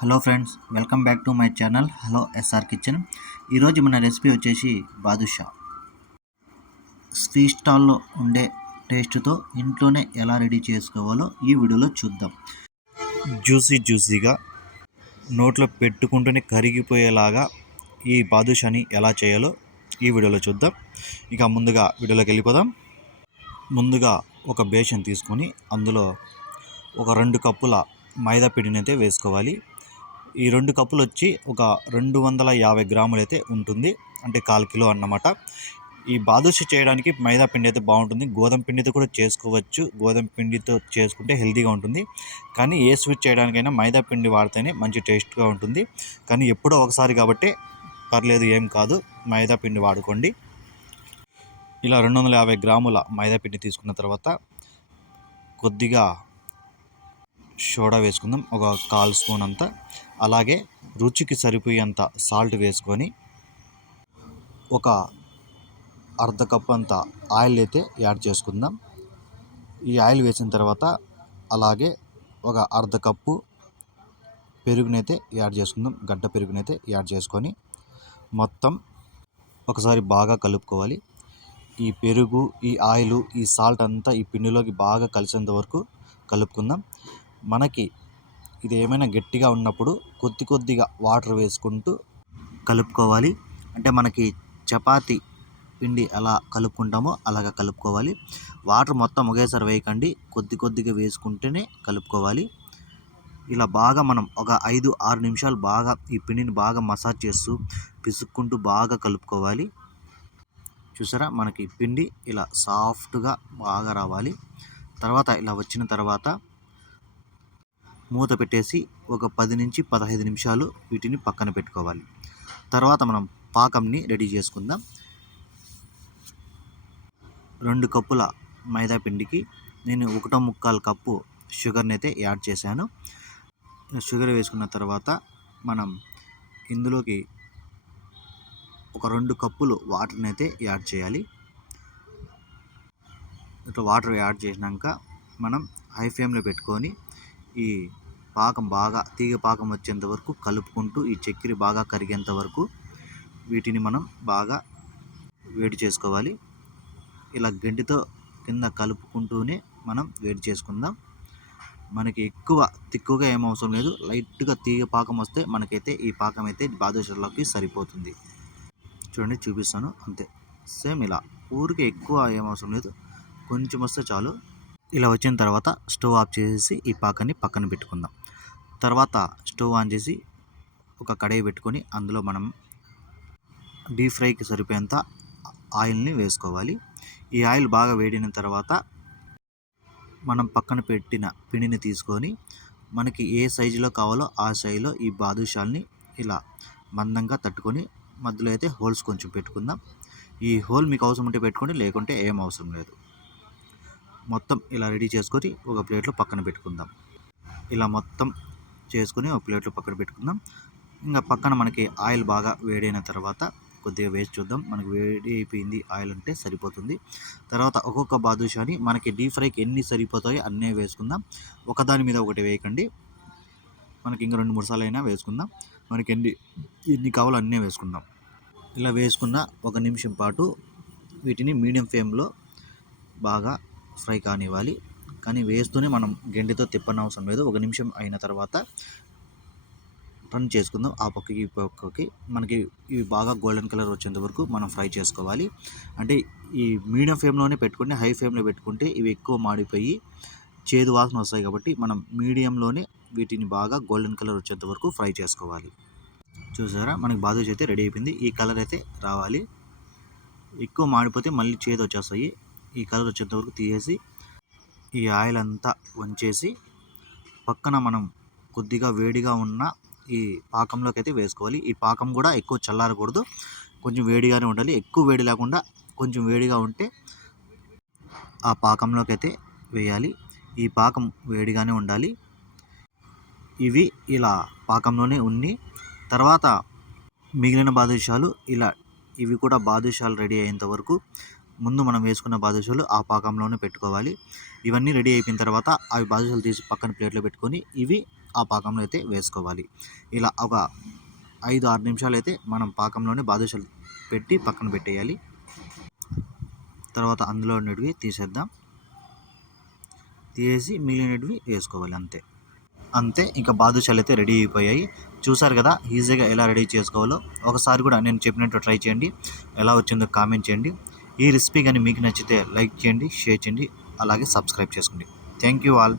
Hello friends welcome back to my channel. Hello SR kitchen. ఈరోజు మన recipe వచ్చేసి badusha. Sweet స్టాల్లో ఉండే టేస్ట్తో ఇంట్లోనే ఎలా రెడీ చేసుకోవాలో ఈ వీడియోలో చూద్దాం. జ్యూసీ జ్యూసీగా నోట్లో పెట్టుకుంటూనే కరిగిపోయేలాగా ఈ బాదుషాని ఎలా చేయాలో ఈ వీడియోలో చూద్దాం. ఇక ముందుగా వీడియోలోకి వెళ్ళిపోదాం. ముందుగా ఒక బేషన్ తీసుకొని అందులో ఒక రెండు కప్పుల మైదా పిండిని అయితే వేసుకోవాలి. ఈ రెండు కప్పులు వచ్చి ఒక రెండు వందల యాభై గ్రాములు అయితే ఉంటుంది. అంటే కాల్ కిలో అన్నమాట. ఈ బాదుష చేయడానికి మైదా పిండి అయితే బాగుంటుంది. గోధుమ పిండితో కూడా చేసుకోవచ్చు. గోధుమ పిండితో చేసుకుంటే హెల్తీగా ఉంటుంది. కానీ ఏ స్వీట్ చేయడానికైనా మైదా పిండి వాడితేనే మంచి టేస్ట్గా ఉంటుంది. కానీ ఎప్పుడో ఒకసారి కాబట్టి పర్లేదు ఏం కాదు. మైదా పిండి వాడుకోండి. ఇలా రెండు వందల యాభై గ్రాముల మైదా పిండి తీసుకున్న తర్వాత కొద్దిగా సోడా వేసుకుందాం. ఒక కాల్ స్పూన్ అంతా. అలాగే రుచికి సరిపోయేంత సాల్ట్ వేసుకొని ఒక అర్ధ కప్ అంత ఆయిల్ అయితే యాడ్ చేసుకుందాం. ఈ ఆయిల్ వేసిన తర్వాత అలాగే ఒక అర్ధ కప్పు పెరుగునైతే యాడ్ చేసుకుందాం. గడ్డ పెరుగునైతే యాడ్ చేసుకొని మొత్తం ఒకసారి బాగా కలుపుకోవాలి. ఈ పెరుగు ఈ ఆయిల్ ఈ సాల్ట్ అంతా ఈ పిండిలోకి బాగా కలిసేంత వరకు కలుపుకుందాం. మనకి ఇది ఏమైనా గట్టిగా ఉన్నప్పుడు కొద్ది కొద్దిగా వాటర్ వేసుకుంటూ కలుపుకోవాలి. అంటే మనకి చపాతి పిండి ఎలా కలుపుకుంటామో అలాగ కలుపుకోవాలి. వాటర్ మొత్తం ఒకేసారి వేయకండి. కొద్ది కొద్దిగా వేసుకుంటేనే కలుపుకోవాలి. ఇలా బాగా మనం ఒక ఐదు ఆరు నిమిషాలు బాగా ఈ పిండిని బాగా మసాజ్ చేస్తూ పిసుక్కుంటూ బాగా కలుపుకోవాలి. చూసారా? మనకి పిండి ఇలా సాఫ్ట్గా బాగా రావాలి. తర్వాత ఇలా వచ్చిన తర్వాత మూత పెట్టేసి ఒక పది నుంచి పదహైదు నిమిషాలు వీటిని పక్కన పెట్టుకోవాలి. తర్వాత మనం పాకంని రెడీ చేసుకుందాం. రెండు కప్పుల మైదా పిండికి నేను ఒకటో ముక్కాలు కప్పు షుగర్ని అయితే యాడ్ చేశాను. షుగర్ వేసుకున్న తర్వాత మనం ఇందులోకి ఒక రెండు కప్పులు వాటర్ని అయితే యాడ్ చేయాలి. ఇట్లా వాటర్ యాడ్ చేసినాక మనం హై ఫ్లేమ్లో పెట్టుకొని ఈ పాకం బాగా తీగ పాకం వచ్చేంత వరకు కలుపుకుంటూ ఈ చక్కెర బాగా కరిగేంత వరకు వీటిని మనం బాగా వేడి చేసుకోవాలి. ఇలా గంటితో కింద కలుపుకుంటూనే మనం వేడి చేసుకుందాం. మనకి ఎక్కువ తిక్కుగా ఏం అవసరం లేదు. లైట్గా తీగ పాకం వస్తే మనకైతే ఈ పాకం అయితే బాదుషాలోకి సరిపోతుంది. చూడండి చూపిస్తాను. అంతే. సేమ్ ఇలా. ఊరికే ఎక్కువ ఏం అవసరం లేదు. కొంచెం వస్తే చాలు. ఇలా వచ్చిన తర్వాత స్టవ్ ఆఫ్ చేసేసి ఈ పాకాన్ని పక్కన పెట్టుకుందాం. తర్వాత స్టవ్ ఆన్ చేసి ఒక కడాయి పెట్టుకొని అందులో మనం డీప్ ఫ్రైకి సరిపోయేంత ఆయిల్ని వేసుకోవాలి. ఈ ఆయిల్ బాగా వేడిన తర్వాత మనం పక్కన పెట్టిన పిండిని తీసుకొని మనకి ఏ సైజులో కావాలో ఆ సైజులో ఈ బాదుషాల్ని ఇలా మందంగా తట్టుకొని మధ్యలో అయితే హోల్స్ కొంచెం పెట్టుకుందాం. ఈ హోల్ మీకు అవసరం ఉంటే పెట్టుకోండి లేకుంటే ఏం అవసరం లేదు. మొత్తం ఇలా రెడీ చేసుకొని ఒక ప్లేట్లో పక్కన పెట్టుకుందాం. ఇలా మొత్తం చేసుకుని ఒక ప్లేట్లో పక్కన పెట్టుకుందాం. ఇంకా పక్కన మనకి ఆయిల్ బాగా వేడైన తర్వాత కొద్దిగా వేసి చూద్దాం. మనకి వేడి అయిపోయింది ఆయిల్ అంటే సరిపోతుంది. తర్వాత ఒక్కొక్క బాదుషాని మనకి డీప్ ఫ్రైకి ఎన్ని సరిపోతాయో అన్నీ వేసుకుందాం. ఒకదాని మీద ఒకటి వేయకండి. మనకి ఇంకా రెండు మూడు సార్లు అయినా వేసుకుందాం. మనకి ఎన్ని ఎన్ని కావాలో అన్నీ వేసుకుందాం. ఇలా వేసుకున్న ఒక నిమిషం పాటు వీటిని మీడియం ఫ్లేమ్లో బాగా ఫ్రై కానివ్వాలి. కానీ వేస్తూనే మనం గెంటితో తిప్పని అవసరం లేదు. ఒక నిమిషం అయిన తర్వాత టర్న్ చేసుకుందాం. ఆ పక్కకి ఈ పక్కకి మనకి ఇవి బాగా గోల్డెన్ కలర్ వచ్చేంత వరకు మనం ఫ్రై చేసుకోవాలి. అంటే ఈ మీడియం ఫ్లేమ్లోనే పెట్టుకుంటే హై ఫ్లేమ్లో పెట్టుకుంటే ఇవి ఎక్కువ మాడిపోయి చేదు వాసన వస్తాయి కాబట్టి మనం మీడియంలోనే వీటిని బాగా గోల్డెన్ కలర్ వచ్చేంత వరకు ఫ్రై చేసుకోవాలి. చూసారా? మనకి బాదుషా అయితే రెడీ అయిపోయింది. ఈ కలర్ అయితే రావాలి. ఎక్కువ మాడిపోతే మళ్ళీ చేదు వచ్చేస్తాయి. ఈ కలర్ వచ్చేంత వరకు తీసేసి ఈ ఆయిల్ అంతా వంచేసి పక్కన మనం కొద్దిగా వేడిగా ఉన్న ఈ పాకంలోకి అయితే వేసుకోవాలి. ఈ పాకం కూడా ఎక్కువ చల్లారకూడదు. కొంచెం వేడిగానే ఉండాలి. ఎక్కువ వేడి లేకుండా కొంచెం వేడిగా ఉంటే ఆ పాకంలోకి అయితే వేయాలి. ఈ పాకం వేడిగానే ఉండాలి. ఇవి ఇలా పాకంలోనే ఉన్ని తర్వాత మిగిలిన బాదుషాలు ఇలా ఇవి కూడా బాదుషాలు రెడీ అయ్యేంత వరకు ముందు మనం వేసుకున్న బాదుషాలు ఆ పాకంలోనే పెట్టుకోవాలి. ఇవన్నీ రెడీ అయిపోయిన తర్వాత అవి బాదుషాలు తీసి పక్కన ప్లేట్లో పెట్టుకొని ఇవి ఆ పాకంలో అయితే వేసుకోవాలి. ఇలా ఒక ఐదు ఆరు నిమిషాలు అయితే మనం పాకంలోనే బాదుషాలు పెట్టి పక్కన పెట్టేయాలి. తర్వాత అందులో ఉన్నటివి తీసేద్దాం. తీసేసి మిగిలినటివి వేసుకోవాలి అంతే. అంతే ఇంకా బాదుషాలు అయితే రెడీ అయిపోయాయి. చూసారు కదా ఈజీగా ఎలా రెడీ చేసుకోవాలో. ఒకసారి కూడా నేను చెప్పినట్టు ట్రై చేయండి. ఎలా వచ్చిందో కామెంట్ చేయండి. ఈ రెసిపీ కానీ మీకు నచ్చితే లైక్ చేయండి షేర్ చేయండి అలాగే సబ్స్క్రైబ్ చేసుకోండి. Thank you all